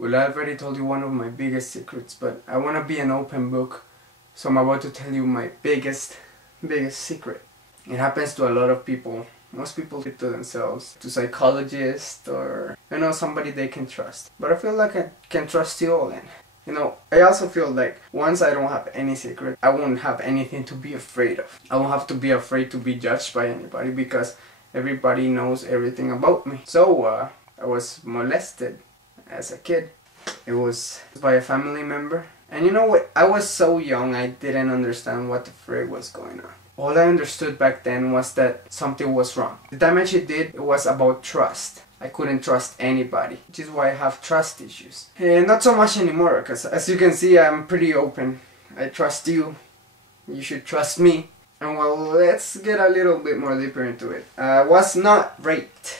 Well, I already told you one of my biggest secrets, but I want to be an open book. So I'm about to tell you my biggest secret. It happens to a lot of people. Most people keep to themselves, to psychologists or, somebody they can trust. But I feel like I can trust you all in. I also feel like once I don't have any secret, I won't have anything to be afraid of. I won't have to be afraid to be judged by anybody because everybody knows everything about me. So, I was molested as a kid. It was by a family member. And you know what? I was so young, I didn't understand what the frick was going on. All I understood back then was that something was wrong. The damage it did, it was about trust. I couldn't trust anybody, which is why I have trust issues. And not so much anymore, because as you can see, I'm pretty open. I trust you. You should trust me. And well, let's get a little bit more deeper into it. I was not raped.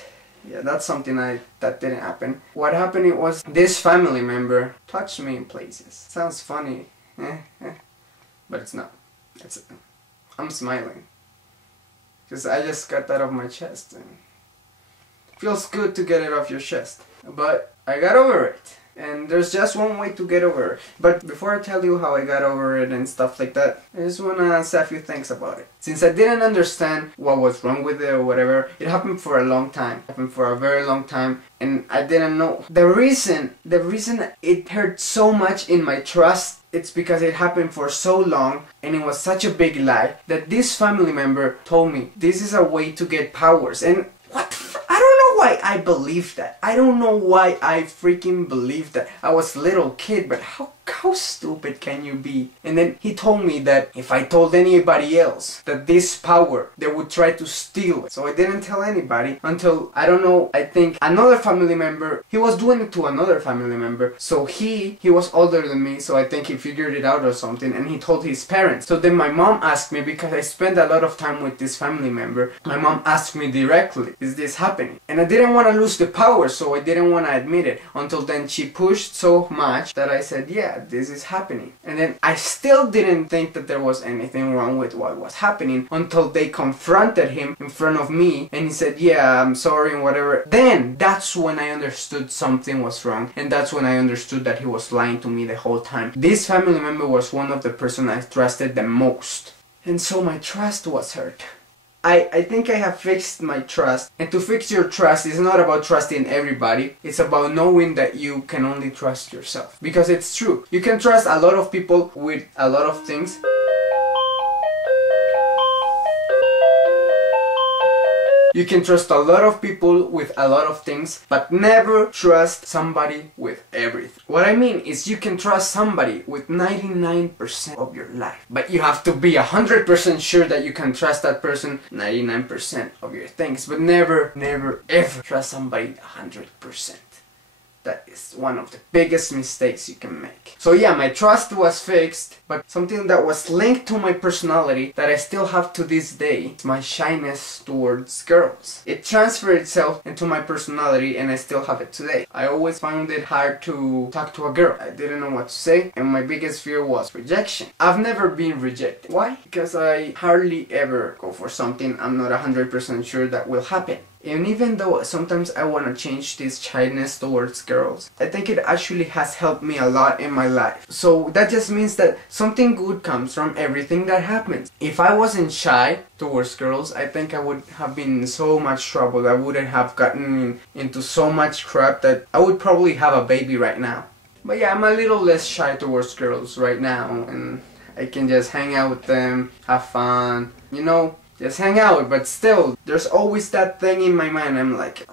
Yeah, that's something that didn't happen. What happened, it was this family member touched me in places. Sounds funny, but it's not. I'm smiling because I just got that off my chest, and it feels good to get it off your chest. But I got over it, and there's just one way to get over it. But before I tell you how I got over it and stuff like that, I just wanna say a few things about it. Since I didn't understand what was wrong with it or whatever, it happened for a long time. It happened for a very long time, and I didn't know. The reason it hurt so much in my trust, it's because it happened for so long and it was such a big lie that this family member told me this is a way to get powers. And I don't know why I believed that. I don't know why I freaking believed that. I was a little kid, but how stupid can you be? And then he told me that if I told anybody else that this power, they would try to steal it. So I didn't tell anybody until, I don't know, I think another family member, he was doing it to another family member. So he was older than me, so I think he figured it out or something, and he told his parents. So then my mom asked me, because I spent a lot of time with this family member, my mom asked me directly, is this happening? And I didn't want to lose the power, so I didn't want to admit it. Until then she pushed so much that I said, yeah, this is happening. And then I still didn't think that there was anything wrong with what was happening until they confronted him in front of me, and he said, yeah, I'm sorry and whatever. Then that's when I understood something was wrong, and that's when I understood that he was lying to me the whole time. This family member was one of the person I trusted the most, and so my trust was hurt. I think I have fixed my trust, and to fix your trust is not about trusting everybody, it's about knowing that you can only trust yourself. Because it's true, you can trust a lot of people with a lot of things. You can trust a lot of people with a lot of things, but never trust somebody with everything. What I mean is you can trust somebody with 99% of your life, but you have to be 100% sure that you can trust that person 99% of your things, but never ever trust somebody 100%. That is one of the biggest mistakes you can make. So yeah, my trust was fixed, but something that was linked to my personality that I still have to this day is my shyness towards girls. It transferred itself into my personality and I still have it today. I always found it hard to talk to a girl. I didn't know what to say, and my biggest fear was rejection. I've never been rejected. Why? Because I hardly ever go for something I'm not 100% sure that will happen. And even though sometimes I want to change this shyness towards girls, I think it actually has helped me a lot in my life. So that just means that something good comes from everything that happens. If I wasn't shy towards girls, I think I would have been in so much trouble. I wouldn't have gotten into so much crap that I would probably have a baby right now. But yeah, I'm a little less shy towards girls right now, and I can just hang out with them, have fun, just hang out. But still, there's always that thing in my mind. I'm like,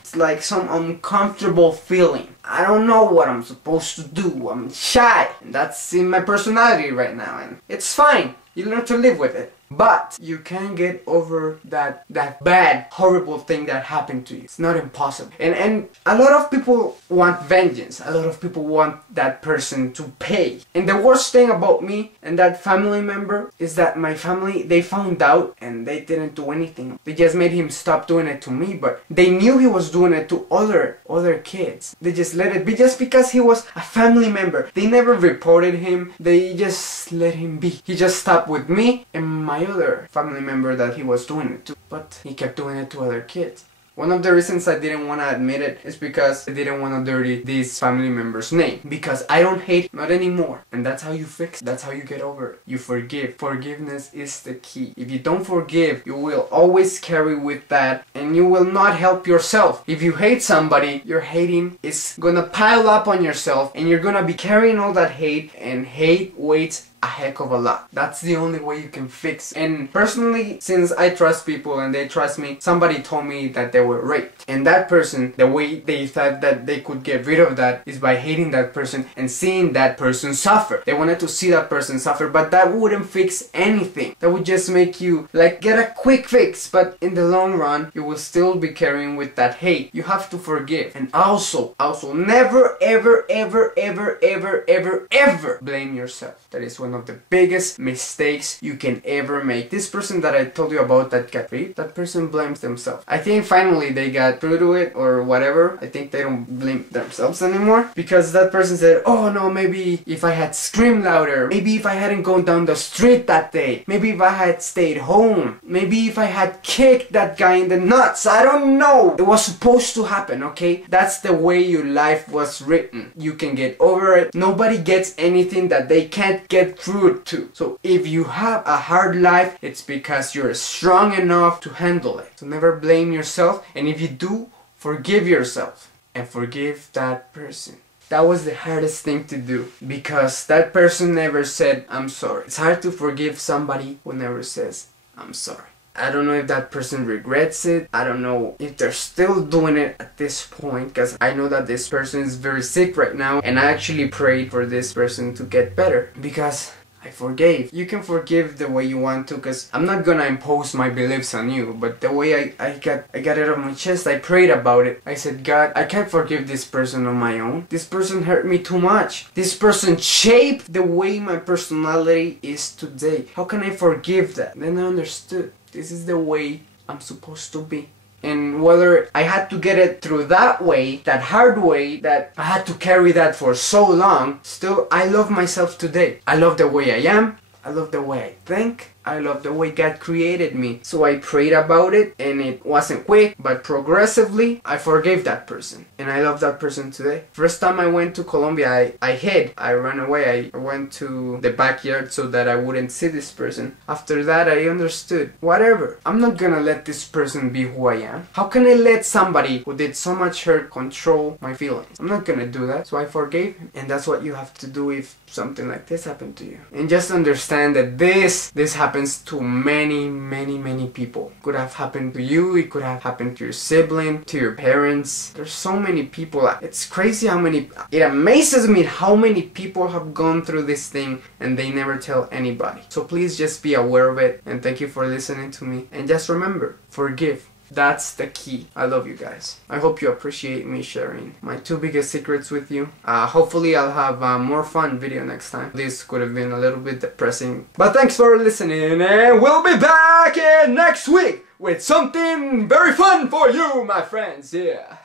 it's like some uncomfortable feeling. I don't know what I'm supposed to do. I'm shy. And that's in my personality right now, and it's fine. You learn to live with it. But you can get over that bad, horrible thing that happened to you. It's not impossible. And a lot of people want vengeance. A lot of people want that person to pay. And the worst thing about me and that family member is that my family, they found out and they didn't do anything. They just made him stop doing it to me, but they knew he was doing it to other kids. They just let it be just because he was a family member. They never reported him. They just let him be. He just stopped with me and my other family member that he was doing it to, but he kept doing it to other kids. One of the reasons I didn't want to admit it is because I didn't want to dirty this family member's name. Because I don't hate, not anymore. And that's how you fix it. That's how you get over it. You forgive. Forgiveness is the key. If you don't forgive, you will always carry with that and you will not help yourself. If you hate somebody, your hating is gonna pile up on yourself and you're gonna be carrying all that hate, and hate weighs a heck of a lot. That's the only way you can fix. And personally, since I trust people and they trust me, somebody told me that they were raped. And that person, the way they thought that they could get rid of that is by hating that person and seeing that person suffer. They wanted to see that person suffer, but that wouldn't fix anything. That would just make you like get a quick fix, but in the long run, you will still be carrying with that hate. You have to forgive. And also never ever ever ever ever ever ever blame yourself. That is one of the biggest mistakes you can ever make. This person that I told you about that got raped, that person blames themselves. I think finally they got through to it or whatever. I think they don't blame themselves anymore, because that person said, oh no, maybe if I had screamed louder, maybe if I hadn't gone down the street that day, maybe if I had stayed home, maybe if I had kicked that guy in the nuts, I don't know. It was supposed to happen, okay? That's the way your life was written. You can get over it. Nobody gets anything that they can't get through to. So if you have a hard life, it's because you're strong enough to handle it. So never blame yourself, and if you do, forgive yourself and forgive that person. That was the hardest thing to do, because that person never said I'm sorry. It's hard to forgive somebody who never says I'm sorry. I don't know if that person regrets it. I don't know if they're still doing it at this point, because I know that this person is very sick right now, and I actually prayed for this person to get better because I forgave. You can forgive the way you want to, because I'm not gonna impose my beliefs on you, but the way I got it off my chest, I prayed about it. I said, God, I can't forgive this person on my own. This person hurt me too much. This person shaped the way my personality is today. How can I forgive that? Then I understood. This is the way I'm supposed to be. And whether I had to get it through that way, that hard way, that I had to carry that for so long, still I love myself today. I love the way I am. I love the way I think. I love the way God created me. So I prayed about it, and it wasn't quick, but progressively I forgave that person. And I love that person today. First time I went to Colombia, I hid. I ran away. I went to the backyard so that I wouldn't see this person. After that, I understood. Whatever. I'm not gonna let this person be who I am. How can I let somebody who did so much hurt control my feelings? I'm not gonna do that. So I forgave him. And that's what you have to do if something like this happened to you. And just understand that this happens to many people. It could have happened to you, it could have happened to your sibling, to your parents. There's so many people. It's crazy how many, it amazes me how many people have gone through this thing and they never tell anybody. So please just be aware of it, and thank you for listening to me. And just remember, forgive. That's the key. I love you guys. I hope you appreciate me sharing my 2 biggest secrets with you. Hopefully I'll have a more fun video next time. This could have been a little bit depressing. But thanks for listening, and we'll be back next week with something very fun for you, my friends. Yeah.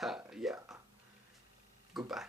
Goodbye.